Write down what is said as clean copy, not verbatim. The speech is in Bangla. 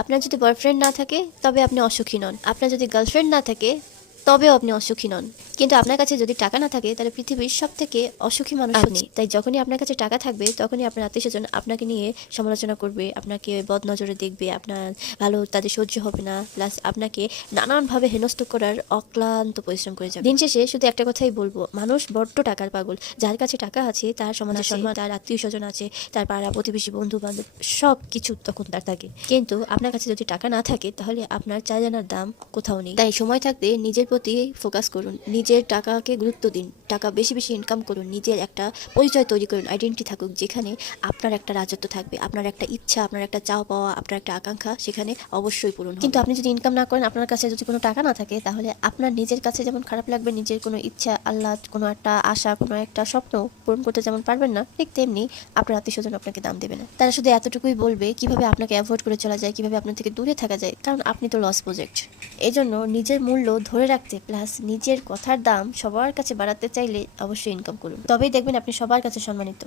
আপনার যদি বয়ফ্রেন্ড না থাকে তবে আপনি অসুখী নন, আপনার যদি গার্লফ্রেন্ড না থাকে তবেও আপনি অসুখী নন। কিন্তু আপনার কাছে যদি টাকা না থাকে তাহলে পৃথিবীর সব থেকে অসুখী মানুষ আপনি। তাই যখনই আপনার কাছে টাকা থাকবে তখনই আপনার আত্মীয়স্বজন আপনাকে নিয়ে সমালোচনা করবে, আপনাকে বদনজরে দেখবে, আপনার ভালো তাদের সহ্য হবে না, প্লাস আপনাকে নানানভাবে হেনস্থ করার অক্লান্ত পরিশ্রম করে যাবে। দিন শেষে শুধু একটা কথাই বলবো, মানুষ বড্ড টাকার পাগল। যার কাছে টাকা আছে তার সমাজে সম্মান, তার আত্মীয় স্বজন আছে, তার পাড়া প্রতিবেশী বন্ধু বান্ধব সব কিছু তখন তার থাকে। কিন্তু আপনার কাছে যদি টাকা না থাকে তাহলে আপনার চা জানার দাম কোথাও নেই। তাই সময় থাকতে নিজের প্রতি ফোকাস করুন, নিজের টাকাকে গুরুত্ব দিন, টাকা বেশি বেশি ইনকাম করুন, নিজের একটা পরিচয় তৈরি করুন, আইডেন্টিটি থাকুক যেখানে আপনার একটা রাজত্ব থাকবে, আপনার একটা ইচ্ছা, আপনার একটা চাওয়া পাওয়া, আপনার একটা আকাঙ্ক্ষা সেখানে অবশ্যই পূরণ হবে। কিন্তু আপনি যদি ইনকাম না করেন, আপনার কাছে যদি কোনো টাকা না থাকে, তাহলে আপনার নিজের কাছে যেমন খারাপ লাগবে, নিজের কোনো ইচ্ছা, আল্লাহ, কোনো একটা আশা, কোনো একটা স্বপ্ন পূরণ করতে যেমন পারবেন না, ঠিক তেমনি আপনার আত্মীয়স্বজন আপনাকে দাম দেবে না। তারা শুধু এতটুকুই বলবে কিভাবে আপনাকে অ্যাভয়েড করে চলা যায়, কিভাবে আপনার থেকে দূরে থাকা যায়, কারণ আপনি তো লস প্রজেক্ট। এজন্য নিজের মূল্য ধরে রাখতে প্লাস নিজের কথার দাম সবার কাছে বাড়াতে চাইলে অবশ্যই ইনকাম করুন, তবেই দেখবেন আপনি সবার কাছে সম্মানিত।